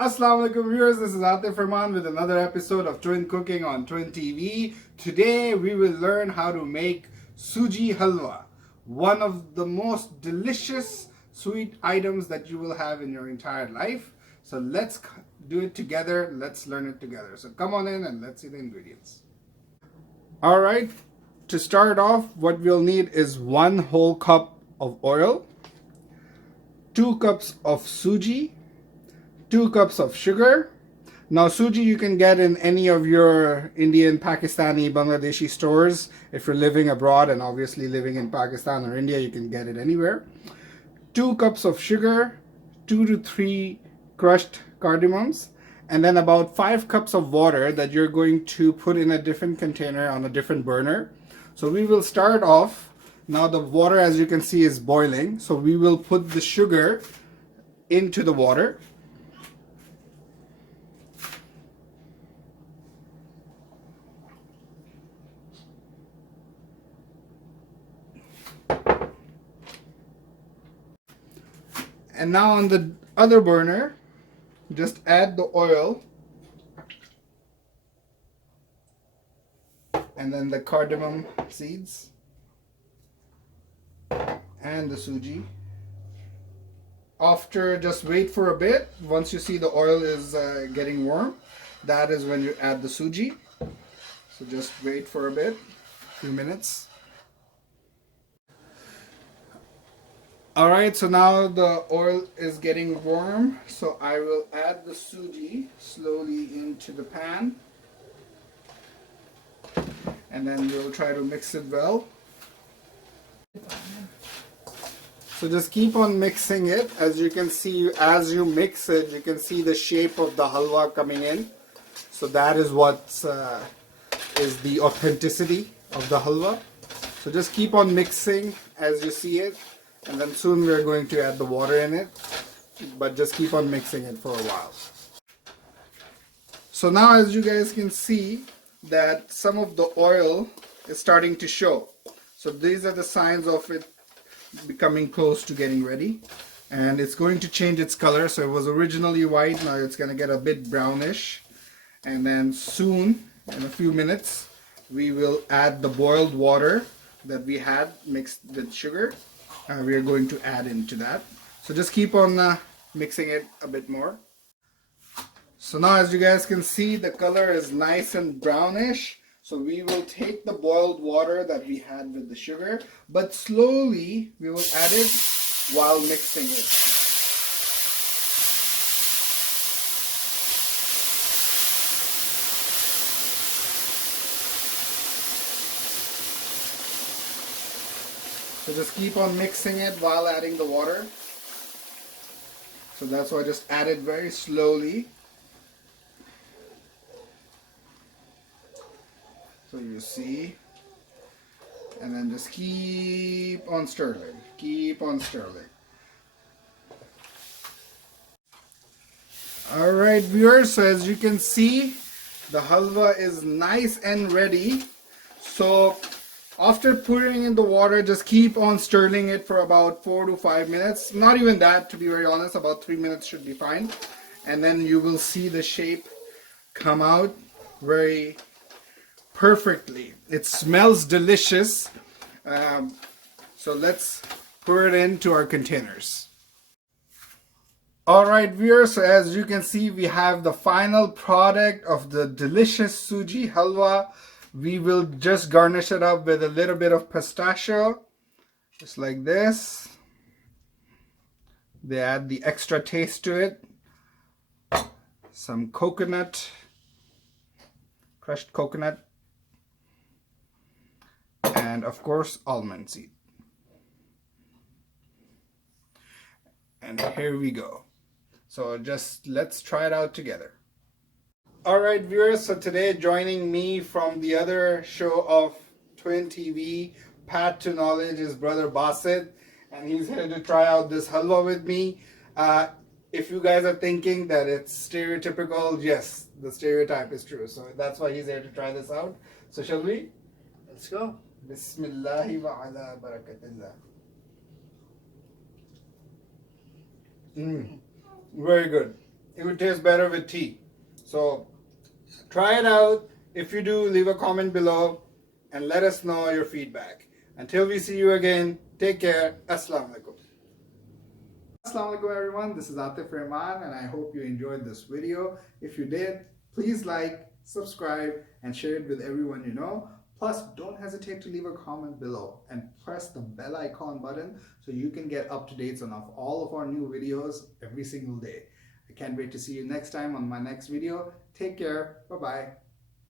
Assalamu alaikum viewers, this is Atif Rahman with another episode of Twin Cooking on Twin TV. Today we will learn how to make Sooji Halwa, one of the most delicious sweet items that you will have in your entire life. So let's do it together, let's learn it together. So come on in and let's see the ingredients. Alright, to start off, what we'll need is 1 whole cup of oil, 2 cups of Sooji, 2 cups of sugar. Now Sooji you can get in any of your Indian, Pakistani, Bangladeshi stores. If you're living abroad and obviously living in Pakistan or India, you can get it anywhere. 2 cups of sugar, 2 to 3 crushed cardamoms, and then about 5 cups of water that you're going to put in a different container on a different burner. So we will start off. Now the water, as you can see, is boiling. So we will put the sugar into the water. And now on the other burner, just add the oil and then the cardamom seeds and the Sooji. After, just wait for a bit. Once you see the oil is getting warm, that is when you add the Sooji. So just wait for a bit, a few minutes. Alright, so now the oil is getting warm, so I will add the Sooji slowly into the pan, and then we'll try to mix it well. So just keep on mixing it. As you can see, as you mix it, you can see the shape of the halwa coming in. So that is what is the authenticity of the halwa. So just keep on mixing as you see it. And then soon we're going to add the water in it, but just keep on mixing it for a while. So now as you guys can see that some of the oil is starting to show. So these are the signs of it becoming close to getting ready. And it's going to change its color. So it was originally white, now it's going to get a bit brownish. And then soon, in a few minutes, we will add the boiled water that we had mixed with sugar. We are going to add into that. So just keep on mixing it a bit more. So now as you guys can see, the color is nice and brownish. So we will take the boiled water that we had with the sugar, but slowly we will add it while mixing it. So just keep on mixing it while adding the water. So that's why I just add it very slowly. So you see. And then just keep on stirring. Keep on stirring. Alright viewers, so as you can see, the halwa is nice and ready. So after putting in the water, just keep on stirring it for about 4 to 5 minutes. Not even that, to be very honest, about 3 minutes should be fine. And then you will see the shape come out very perfectly. It smells delicious. So let's pour it into our containers. Alright viewers, so as you can see, we have the final product of the delicious Sooji Halwa. We will just garnish it up with a little bit of pistachio, just like this. They add the extra taste to it. Some coconut, crushed coconut, and of course almond seed. And here we go. So just let's try it out together. Alright viewers, so today joining me from the other show of Twin TV, Path to Knowledge, is brother Basit, and he's here to try out this halwa with me. If you guys are thinking that it's stereotypical, yes, the stereotype is true. So that's why he's here to try this out. So shall we? Let's go. Bismillahi wa ala barakatillah. Very good. it would taste better with tea. So try it out. If you do, leave a comment below and let us know your feedback. Until we see you again, take care. Assalamu alaikum. Assalamu alaikum everyone. This is Atif Rahman and I hope you enjoyed this video. If you did, please like, subscribe and share it with everyone you know. Plus, don't hesitate to leave a comment below and press the bell icon button so you can get up-to-dates on all of our new videos every single day. I can't wait to see you next time on my next video. Take care. Bye-bye.